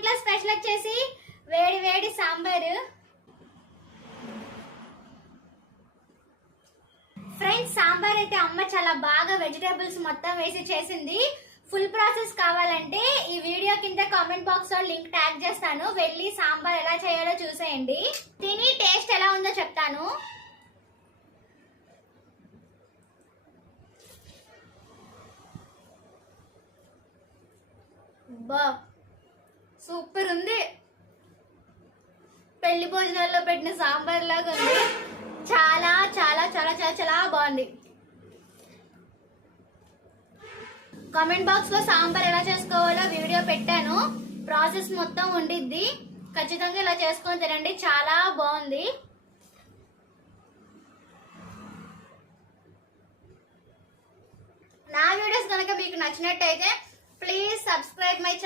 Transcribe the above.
ఇంట్లో స్పెషల్ వచ్చేసి వేడి వేడి సాంబారు. ఫ్రెండ్స్, సాంబార్ అయితే అమ్మ చాలా బాగా వెజిటేబుల్స్ మొత్తం వేసి చేసింది. ఫుల్ ప్రాసెస్ కావాలంటే ఈ వీడియో కింద కామెంట్ బాక్స్ లో లింక్ ట్యాగ్ చేస్తాను, వెళ్ళి సాంబార్ ఎలా చేయాలో చూసేయండి. తిని టేస్ట్ ఎలా ఉందో చెప్తాను. బా, సూపర్ ఉంది. పెళ్లి భోజనాల్లో పెట్టిన సాంబార్ లాగా ఉంది. చాలా చాలా చాలా చాలా చాలా బాగుంది. కామెంట్ బాక్స్ లో సాంబార్ ఎలా చేసుకోవాలో వీడియో పెట్టాను, ప్రాసెస్ మొత్తం ఉండిద్ది. ఖచ్చితంగా ఇలా చేసుకొని తినండి, చాలా బాగుంది. నా వీడియోస్ కనుక మీకు నచ్చినట్టయితే ప్లీజ్ సబ్స్క్రైబ్ మై ఛానల్.